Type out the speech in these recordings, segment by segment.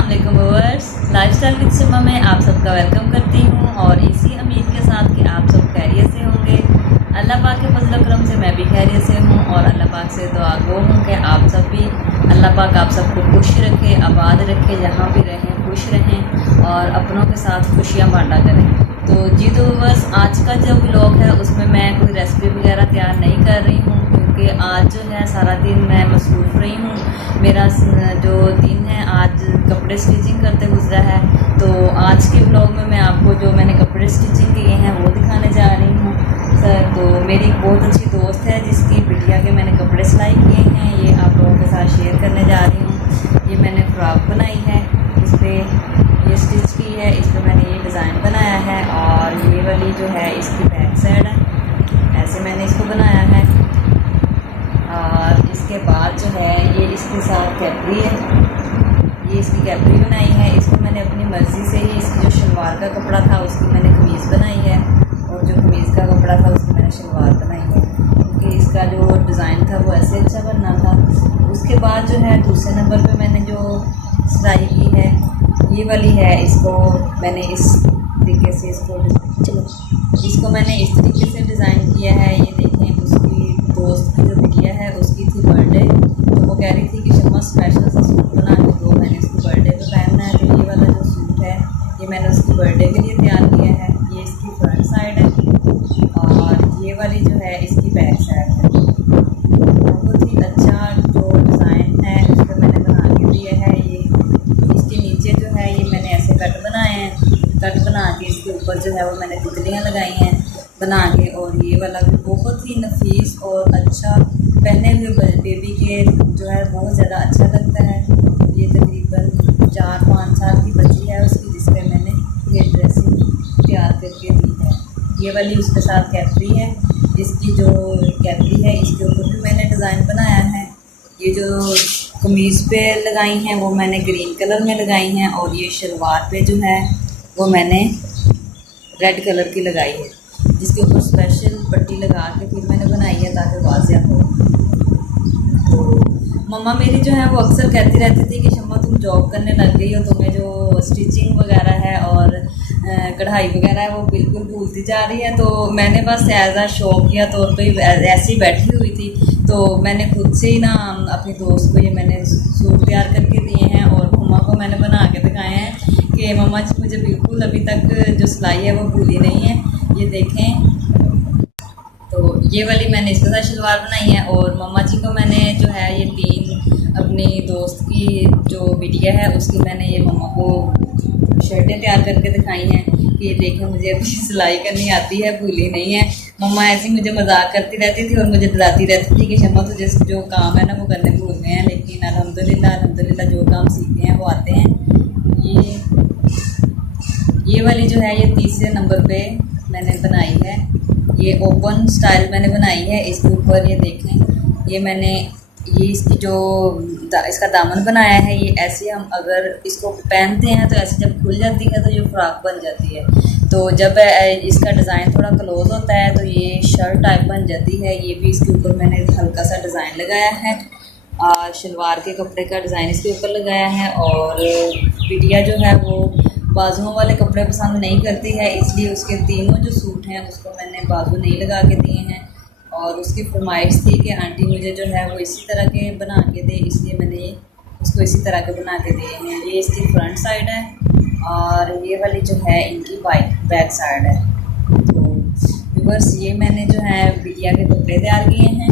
अस्सलाम वालेकुम viewers, lifestyle with सिमा में आप सबका वेलकम करती हूँ और इसी उम्मीद के साथ कि आप सब खैरियत से होंगे। अल्लाह पाक के फजल करम से मैं भी खैरियत से हूँ और अल्लाह पाक से दुआ गो हूँ कि आप सब भी अल्लाह पाक आप सबको खुश रखे, आबाद रखे, जहाँ भी रहें खुश रहें और अपनों के साथ खुशियाँ बांटा करें। तो जी तो बस आज का जो व्लॉग है उसमें मैं कोई रेसिपी वगैरह तैयार नहीं कर रही हूँ क्योंकि आज जो है सारा दिन मैं मसरूफ़ रही हूँ। मेरा जो दिन है आज कपड़े स्टिचिंग करते गुजरा है। तो आज के व्लॉग में मैं आपको जो मैंने कपड़े स्टिचिंग किए हैं वो दिखाने जा रही हूँ। तो मेरी एक बहुत अच्छी दोस्त है जिसकी बिटिया के मैंने कपड़े सिलाई किए हैं, ये आप लोगों के साथ शेयर करने जा रही हूँ। ये मैंने फ्रॉक बनाई है, इस पर ये स्टिच की है, इस पर मैंने ये डिज़ाइन बनाया है और ये वाली जो है इसकी बैक साइड है, ऐसे मैंने इसको बनाया है। और इसके बाद जो है ये इसके साथ कैपरी है, ये इसकी कैपरी बनाई है। इसको मैंने अपनी मर्ज़ी से ही इसकी जो शलवार का कपड़ा था उसकी मैंने कमीज़ बनाई है और जो कमीज़ का कपड़ा था उसकी मैंने शलवार बनाई है क्योंकि इसका जो डिज़ाइन था वो ऐसे अच्छा बनना था। उसके बाद जो है दूसरे नंबर पे मैंने जो सिलाई की है ये वाली है, इसको मैंने इस तरीके से इसको मैंने इस तरीके से डिज़ाइन किया है। ये देखें, उसकी दोस्त की जो बिटिया है उसकी थी बर्थडे, तो वो कह रही थी कि शम्मा स्पेशल सा सूट बना के दो, मैंने उसकी बर्थडे पे पहनना है। तो ये वाला जो सूट है ये मैंने उसकी बर्थडे के लिए तैयार किया है। ये इसकी फ्रंट साइड है और ये वाली जो है इसकी बैक साइड है। बहुत ही अच्छा जो डिज़ाइन है उस पर मैंने बना के दिया है। ये इसके नीचे जो है ये मैंने ऐसे कट बनाए हैं, कट बना के इसके ऊपर जो है वो मैंने तितलियाँ लगाई हैं बना के। और ये वाला भी बहुत ही नफीस और अच्छा पहने हुए बेबी के जो है बहुत ज़्यादा अच्छा लगता है। ये तकरीबन 4-5 साल की बच्ची है उसकी, जिस पर मैंने ये ड्रेसिंग तैयार करके दी है। ये वाली उसके साथ कैपरी है, इसकी जो कैपरी है इसके ऊपर भी मैंने डिज़ाइन बनाया है। ये जो कमीज़ पे लगाई हैं वो मैंने ग्रीन कलर में लगाई हैं और ये शलवार पे जो है वो मैंने रेड कलर की लगाई है, जिसके ऊपर स्पेशल पट्टी लगा के फिर मैंने बनाई है ताकि वाज़ेह हो। मम्मा मेरी जो है वो अक्सर कहती रहती थी कि शम्मा तुम जॉब करने लग गई हो, तुम्हें जो स्टिचिंग वगैरह है और कढ़ाई वगैरह है वो बिल्कुल भूलती जा रही है। तो मैंने बस एज आ शौकिया तौर पे ऐसी बैठी हुई थी तो मैंने खुद से ही ना अपनी दोस्त को ये मैंने सूट तैयार करके दिए हैं और मम्मा को मैंने बना के दिखाए हैं कि मम्मा जी मुझे बिल्कुल अभी तक जो सिलाई है वो भूली नहीं है। ये देखें, तो ये वाली मैंने इसके साथ शलवार बनाई है और मम्मा जी को मैंने जो है ये 3 अपनी दोस्त की जो बिटिया है उसकी मैंने ये मम्मा को शर्टें तैयार करके दिखाई हैं कि ये देखें मुझे अभी सिलाई करनी आती है, भूली नहीं है। मम्मा ऐसे ही मुझे मजाक करती रहती थी और मुझे डराती रहती थी कि शम्मा तुझे जो काम है ना वो करने भूलने हैं, लेकिन अल्हम्दुलिल्लाह जो काम सीखते हैं वो आते हैं। ये वाली जो है ये तीसरे नंबर पे मैंने बनाई है, ये ओपन स्टाइल मैंने बनाई है। इसके ऊपर ये देखें ये मैंने ये इसकी जो इसका दामन बनाया है ये ऐसे हम अगर इसको पहनते हैं तो ऐसे जब खुल जाती है तो ये फ्रॉक बन जाती है। तो जब इसका डिज़ाइन थोड़ा क्लोज होता है तो ये शर्ट टाइप बन जाती है। ये भी इसके ऊपर मैंने हल्का सा डिज़ाइन लगाया है, शलवार के कपड़े का डिज़ाइन इसके ऊपर लगाया है। और बिटिया जो है वो बाजुओं वाले कपड़े पसंद नहीं करती है, इसलिए उसके तीनों जो सूट हैं उसको मैंने बाजू नहीं लगा के दिए हैं और उसकी फरमाइश थी कि आंटी मुझे जो है वो इसी तरह के बना के दे, इसलिए मैंने उसको इसी तरह के बना के दिए हैं। ये इसकी फ्रंट साइड है और ये वाली जो है इनकी बैक साइड है। तो व्यूअर्स ये मैंने जो है बिटिया के कपड़े तैयार किए हैं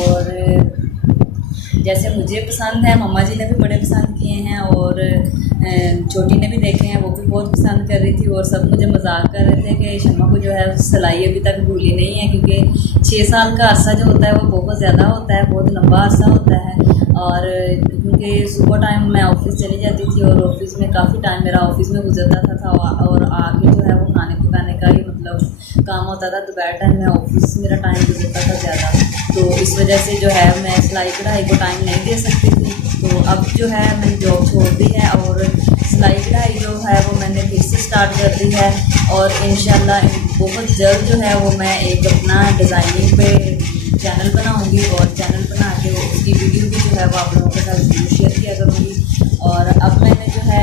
और जैसे मुझे पसंद है मम्मा जी ने भी बड़े पसंद किए हैं और छोटी ने भी देखे हैं, वो भी बहुत पसंद कर रही थी और सब मुझे मजाक कर रहे थे कि शम्मा को जो है सिलाई अभी तक भूली नहीं है क्योंकि 6 साल का अरसा जो होता है वो बहुत ज़्यादा होता है, बहुत लंबा अरसा होता है। और क्योंकि सुबह टाइम मैं ऑफिस चली जाती थी और ऑफिस में काफ़ी टाइम मेरा ऑफिस में गुजरता था और आके जो है वो खाने पकाने का ही मतलब काम होता था। दोपहर टाइम में ऑफिस मेरा टाइम गुजरता था ज़्यादा, तो इस वजह से जो है मैं सिलाई कढ़ाई को टाइम नहीं दे सकती थी। तो अब जो है मैंने जॉब छोड़ दी है और सिलाई कढ़ाई जो है वो मैंने फिर से स्टार्ट कर दी है और इंशाल्लाह बहुत जल्द जो है वो मैं एक अपना डिज़ाइनिंग पे चैनल बनाऊंगी और चैनल बना के उसकी वीडियो भी जो है वो आप लोगों के साथ जरूर शेयर किया करूँगी। और अब मैंने जो है